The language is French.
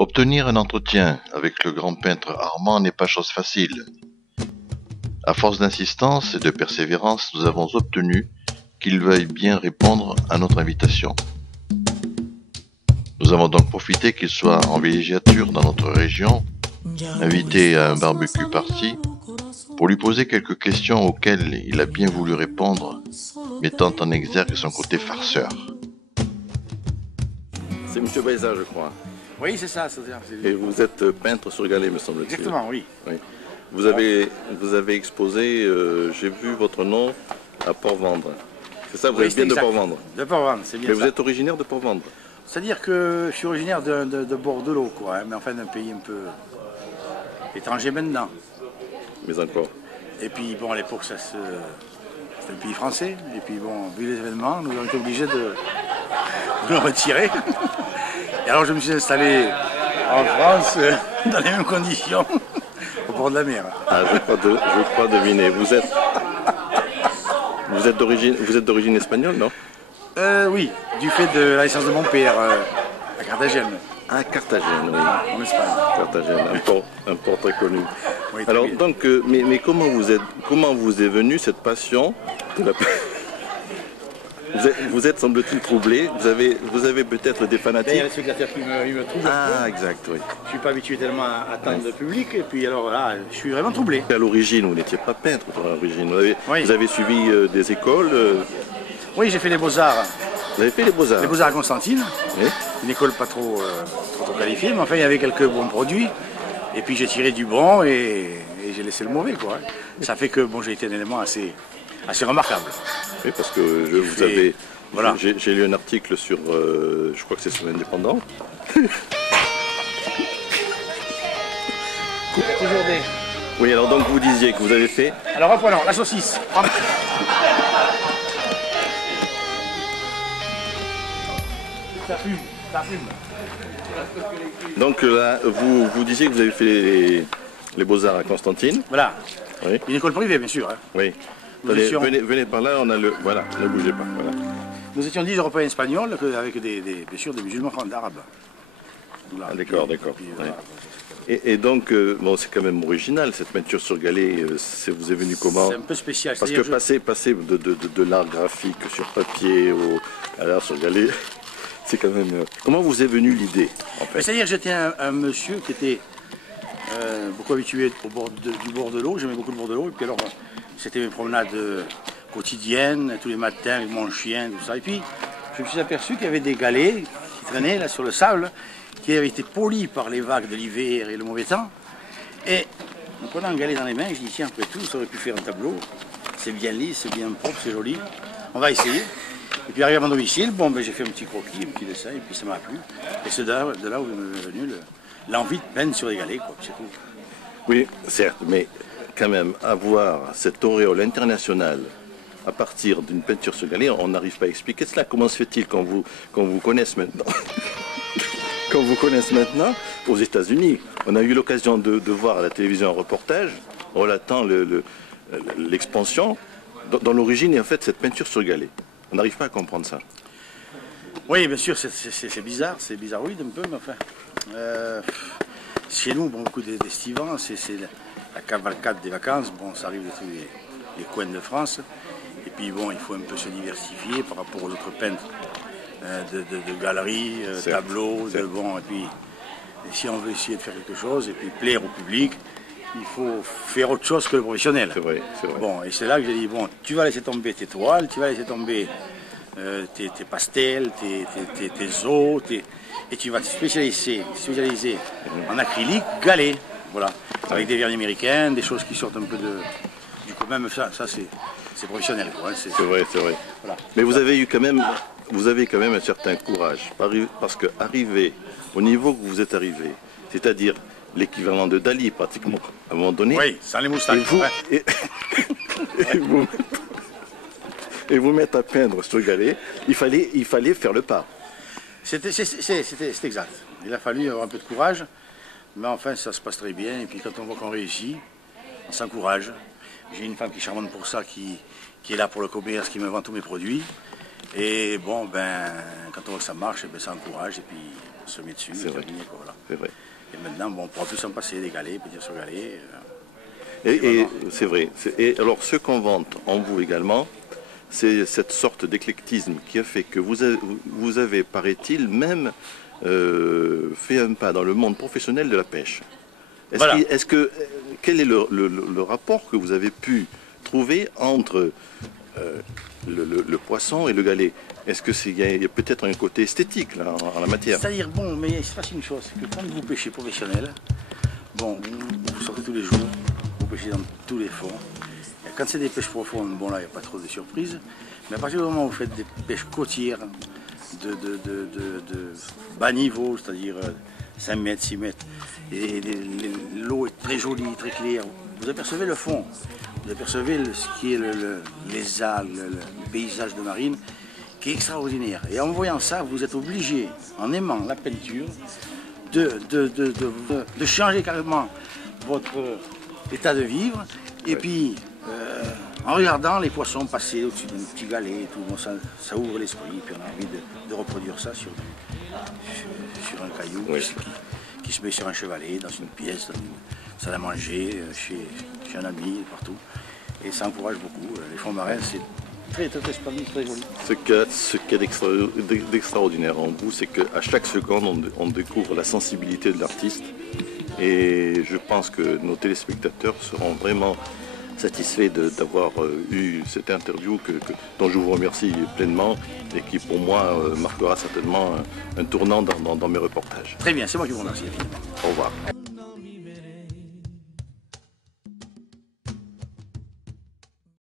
Obtenir un entretien avec le grand peintre Armand n'est pas chose facile. À force d'insistance et de persévérance, nous avons obtenu qu'il veuille bien répondre à notre invitation. Nous avons donc profité qu'il soit en villégiature dans notre région, invité à un barbecue party, pour lui poser quelques questions auxquelles il a bien voulu répondre, mettant en exergue son côté farceur. C'est M. Baeza, je crois. Oui, c'est ça. Et vous êtes peintre surgalais, me semble-t-il. Exactement, oui. Vous avez exposé, j'ai vu votre nom à Port-Vendre. C'est ça, vous êtes bien de Port-Vendre. De Port-Vendre, c'est bien. Mais ça. vous êtes originaire de Port-Vendre. C'est-à-dire que je suis originaire de Bordeaux, quoi, hein, mais enfin d'un pays un peu étranger maintenant. Mais encore. Et puis bon, à l'époque, c'était un pays français. Et puis bon, vu les événements, nous avons été obligés de le retirer. Et alors je me suis installé en France dans les mêmes conditions, au bord de la mer. Ah, je crois deviner. Vous êtes d'origine espagnole, non? Oui, du fait de la naissance de mon père à Carthagène. Ah, Carthagène, oui. En Espagne. Carthagène, un port très connu. Oui, Alors, bien. donc, mais comment vous est venue cette passion de la... Vous êtes, semble-t-il, troublé. Vous avez peut-être des Il y fanatiques. a le secrétaire qui me trouble un peu. Ah, exact, oui. Je suis pas habitué tellement à attendre le public. Et puis alors là, je suis vraiment troublé. À l'origine, vous n'étiez pas peintre à l'origine. Oui. Vous avez suivi des écoles. Oui, j'ai fait les Beaux-Arts. Vous avez fait les Beaux-Arts. Les Beaux-Arts à Constantine. Oui. Une école pas trop qualifiée, mais enfin il y avait quelques bons produits. Et puis j'ai tiré du bon et j'ai laissé le mauvais, quoi. Ça fait que bon, j'ai été un élément assez remarquable. Oui, parce que vous avez... Voilà. J'ai lu un article sur, je crois que c'est sur l'Indépendant. Toujours des... Oui, alors donc vous disiez que vous avez fait... Alors reprenons, la saucisse. Ça fume, ça fume. Donc là, vous disiez que vous avez fait les Beaux-Arts à Constantine. Voilà. Oui. Une école privée, bien sûr. Hein. Oui. Nous Allez, étions- venez par là, on a le... Voilà, ne bougez pas. Voilà. Nous étions 10 Européens espagnols avec bien sûr des musulmans d'arabes. Voilà. Ah, d'accord, d'accord. Puis, voilà. Et donc, bon, c'est quand même original, cette peinture sur galet. Vous est venu comment? C'est un peu spécial. Parce que c'est-à-dire passer de l'art graphique sur papier à l'art sur galet, c'est quand même... Comment vous est venue l'idée, en fait? C'est-à-dire que j'étais un monsieur qui était beaucoup habitué du bord de l'eau, j'aimais beaucoup le bord de l'eau, et puis alors c'était mes promenades quotidiennes, tous les matins avec mon chien, tout ça. Et puis je me suis aperçu qu'il y avait des galets qui traînaient là sur le sable, qui avaient été polis par les vagues de l'hiver et le mauvais temps. Et en prenant un galet dans les mains, je dis tiens, après tout, ça aurait pu faire un tableau, c'est bien lisse, c'est bien propre, c'est joli, on va essayer. Et puis arrivé à mon domicile, bon, ben, j'ai fait un petit croquis, un petit dessin, et puis ça m'a plu. Et c'est de là où m'est venue l'envie de peindre sur les galets, quoi, c'est tout. Oui, certes, mais quand même, avoir cette auréole internationale à partir d'une peinture sur galet, on n'arrive pas à expliquer cela. Comment se fait-il qu'on vous connaisse maintenant qu'on vous connaisse maintenant aux États-Unis? On a eu l'occasion de voir à la télévision un reportage relatant l'expansion dans l'origine et en fait cette peinture sur galet. On n'arrive pas à comprendre ça. Oui, bien sûr, c'est bizarre, c'est bizarroïde un peu, mais enfin. Chez nous, bon, beaucoup d'estivants, c'est la cavalcade des vacances. Bon, ça arrive de tous les coins de France. Et puis bon, il faut un peu se diversifier par rapport aux autres peintres de galeries, tableaux, de bon. Et puis, si on veut essayer de faire quelque chose et puis plaire au public, il faut faire autre chose que le professionnel. C'est vrai, c'est vrai. Bon, et c'est là que j'ai dit, bon, tu vas laisser tomber tes toiles, tu vas laisser tomber tes pastels, tes os, et tu vas te spécialiser en acrylique, galet, voilà, avec des vernis américains, des choses qui sortent un peu du coup, même ça c'est professionnel, quoi, hein, C'est vrai, c'est vrai. Voilà. Mais vous avez quand même un certain courage, parce que arriver au niveau que vous êtes arrivé, c'est-à-dire l'équivalent de Dali pratiquement, à un moment donné. Oui, sans les moustaches. Et vous mettre à peindre sur galet, il fallait faire le pas. C'est exact. Il a fallu avoir un peu de courage, mais enfin ça se passe très bien. Et puis quand on voit qu'on réussit, on s'encourage. J'ai une femme qui est charmante pour ça, qui est là pour le commerce, qui me vend tous mes produits. Et bon, ben, quand on voit que ça marche, ben, ça encourage et puis se met dessus, C'est vrai. terminé, quoi, voilà. C'est vrai. Et maintenant, bon, on pourra plus s'en passer, des galets, pétir sur galets. Et c'est vrai. Et alors, ce qu'on vante en vous également, c'est cette sorte d'éclectisme qui a fait que vous avez paraît-il, même fait un pas dans le monde professionnel de la pêche. Voilà. Quel est le rapport que vous avez pu trouver entre le poisson et le galet? Est-ce qu'il y a peut-être un côté esthétique là, en la matière? C'est-à-dire, bon, mais il se passe une chose, c'est que quand vous pêchez professionnel, bon, vous sortez tous les jours, vous pêchez dans tous les fonds. Et quand c'est des pêches profondes, bon là, il n'y a pas trop de surprises. Mais à partir du moment où vous faites des pêches côtières de bas niveau, c'est-à-dire 5 mètres, 6 mètres, et l'eau est très jolie, très claire, vous apercevez le fond, vous apercevez ce qui est les algues, le paysage de marine, qui est extraordinaire. Et en voyant ça, vous êtes obligé, en aimant la peinture, de changer carrément votre état de vivre. Et puis, en regardant les poissons passer au-dessus d'un petit galet, et tout, bon, ça ouvre l'esprit. Puis on a envie de reproduire ça sur un caillou qui se met sur un chevalet, dans une pièce, dans une salle à manger, chez un ami, partout. Et ça encourage beaucoup. Les fonds marins, c'est très splendide, très joli. Ce qu'il y a d'extraordinaire en vous, c'est qu'à chaque seconde, on découvre la sensibilité de l'artiste. Et je pense que nos téléspectateurs seront vraiment satisfaits d'avoir eu cette interview dont je vous remercie pleinement et qui, pour moi, marquera certainement un tournant dans mes reportages. Très bien, c'est moi qui vous remercie. Au revoir.